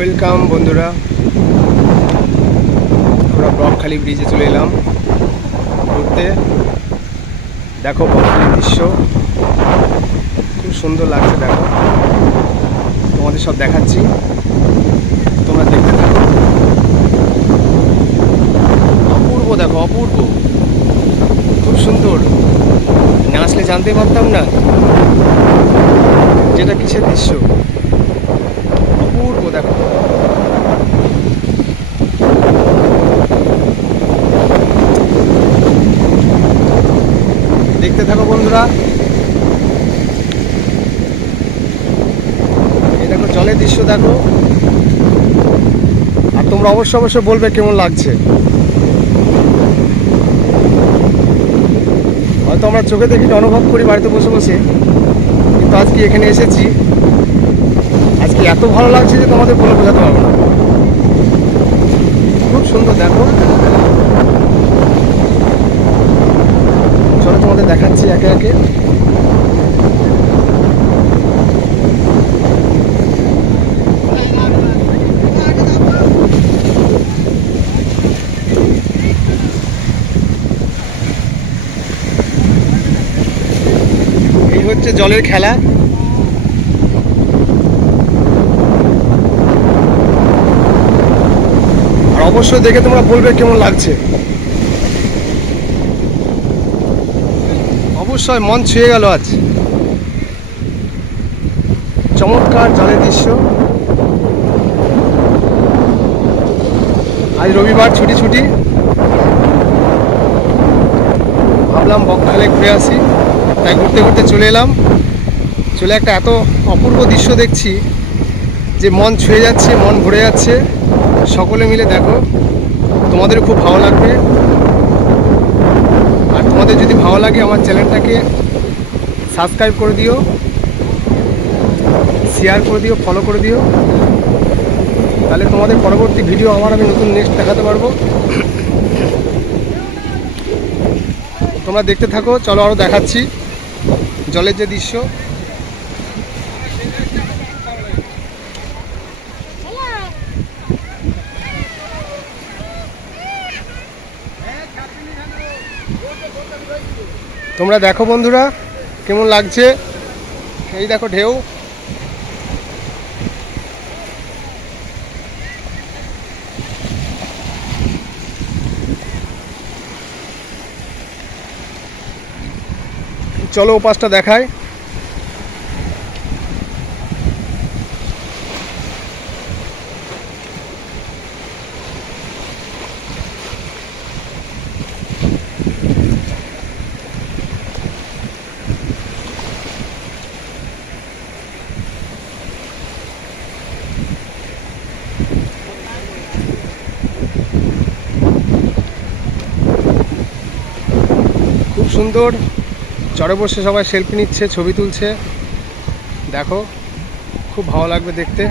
ওয়েলকাম বন্ধুরা, আমরা বকখালি ব্রিজে চলে এলাম ঘুরতে। দেখো বকখালির দৃশ্য খুব সুন্দর লাগছে। দেখো তোমাদের সব দেখাচ্ছি, তোমরা দেখতে থাকো। অপূর্ব, দেখো অপূর্ব, খুব সুন্দর। না আসলে জানতে পারতাম না যেটা কিসের দৃশ্য। অপূর্ব, দেখো দেখতে থাকো বন্ধুরা। এই দেখো জলের দৃশ্য দেখো, আর তোমরা অবশ্যই বলবে কেমন লাগছে। হয়তো আমরা চোখে দেখিনি, অনুভব করি বাড়িতে বসে বসে, কিন্তু আজকে এখানে এসেছি, আজকে এত ভালো লাগছে যে তোমাদের বলে বোঝাতে পারবো না। খুব সুন্দর, দেখো চলো তোমাদের দেখাচ্ছি একে একে। এই হচ্ছে জলের খেলা। আর অবশ্যই দেখে তোমরা বলবে কেমন লাগছে। অবশ্যই মন ছুঁয়ে গেল আজ। চমৎকার জলের দৃশ্য। আজ রবিবার, ছুটি। ভাবলাম বকখালি ঘুরে আসি, তাই ঘুরতে চলে এলাম। চলে একটা এত অপূর্ব দৃশ্য দেখছি যে মন ছুঁয়ে যাচ্ছে, মন ভরে যাচ্ছে। সকলে মিলে দেখো, তোমাদেরও খুব ভালো লাগবে। আর তোমাদের যদি ভালো লাগে আমার চ্যানেলটাকে সাবস্ক্রাইব করে দিও, শেয়ার করে দিও, ফলো করে দিও। তাহলে তোমাদের পরবর্তী ভিডিও আমার আমি নতুন নেক্সট দেখাতে পারবো। তোমরা দেখতে থাকো, চলো আরও দেখাচ্ছি জলের যে দৃশ্য। তোমরা দেখো বন্ধুরা কেমন লাগছে। এই দেখো ঢেউ। চলো ও পাশটা দেখায়। খুব সুন্দর, চড়ে বসে সবাই সেলফি নিচ্ছে, ছবি তুলছে। দেখো খুব ভালো লাগবে দেখতে।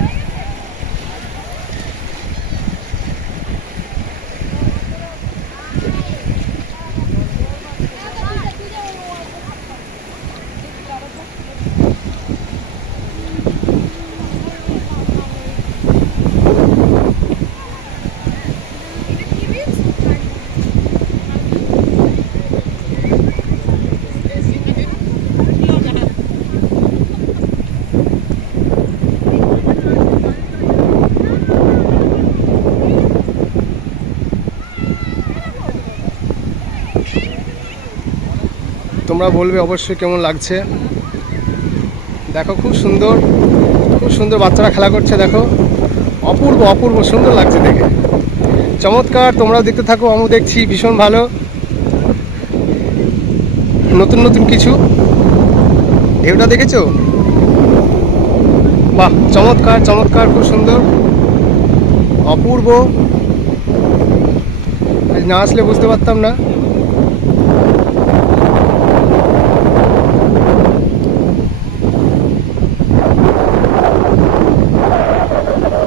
তোমরা বলবে অবশ্যই কেমন লাগছে। দেখো খুব সুন্দর বাচ্চারা খেলা করছে। দেখো অপূর্ব সুন্দর লাগছে দেখে, চমৎকার। তোমরাও দেখতে থাকো, আমিও দেখছি, ভীষণ ভালো। নতুন কিছু। ঢেউটা দেখেছো? বাহ, চমৎকার, খুব সুন্দর, অপূর্ব। আজ না আসলে বুঝতে পারতাম না।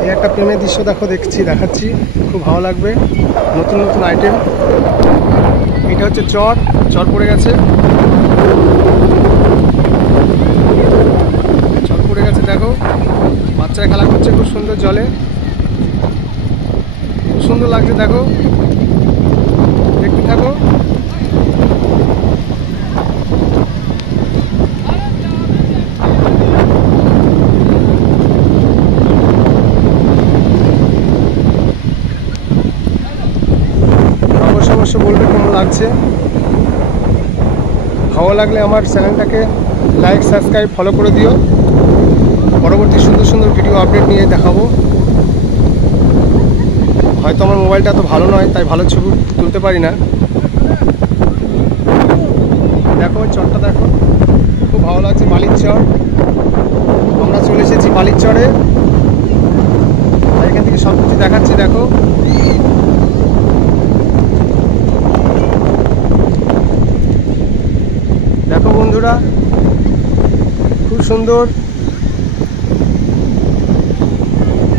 এই একটা প্রেমের দৃশ্য দেখো, দেখাচ্ছি, খুব ভালো লাগবে। নতুন আইটেম। এটা হচ্ছে চর পড়ে গেছে, দেখো বাচ্চারা খেলা করছে খুব সুন্দর জলে। সুন্দর লাগছে দেখো, দেখতে থাকো। অবশ্য বলবে কেমন লাগছে। ভালো লাগলে আমার চ্যানেলটাকে লাইক, সাবস্ক্রাইব, ফলো করে দিও। পরবর্তী সুন্দর সুন্দর ভিডিও আপডেট নিয়ে দেখাবো। হয়তো আমার মোবাইলটা এত ভালো নয়, তাই ভালো ছবি তুলতে পারি না। দেখো চরটা দেখো, খুব ভালো লাগছে। বালির চর, আমরা চলে এসেছি বালির চরে। এখান থেকে সব কিছু দেখাচ্ছি দেখো। দেখো বন্ধুরা, খুব সুন্দর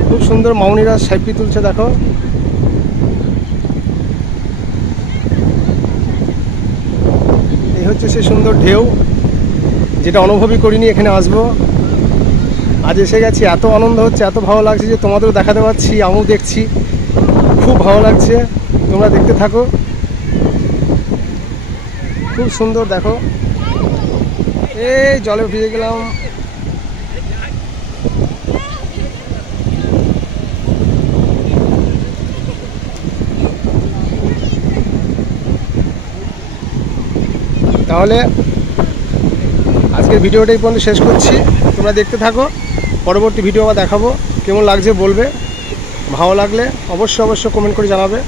খুব সুন্দর মাউনিরা সেলফি তুলছে দেখো। এই হচ্ছে সে সুন্দর ঢেউ, যেটা অনুভবই করিনি এখানে আসবো। আজ এসে গেছি, এত আনন্দ হচ্ছে, এত ভালো লাগছে যে তোমাদেরও দেখাতে পারছি, আমিও দেখছি। খুব ভালো লাগছে, তোমরা দেখতে থাকো। খুব সুন্দর দেখো, এই জলে ভিজে গেলাম। তাহলে আজকের ভিডিওটা এই পর্যন্ত শেষ করছি, তোমরা দেখতে থাকো। পরবর্তী ভিডিও আবার দেখাবো, কেমন লাগছে বলবে। ভালো লাগলে অবশ্যই কমেন্ট করে জানাবে।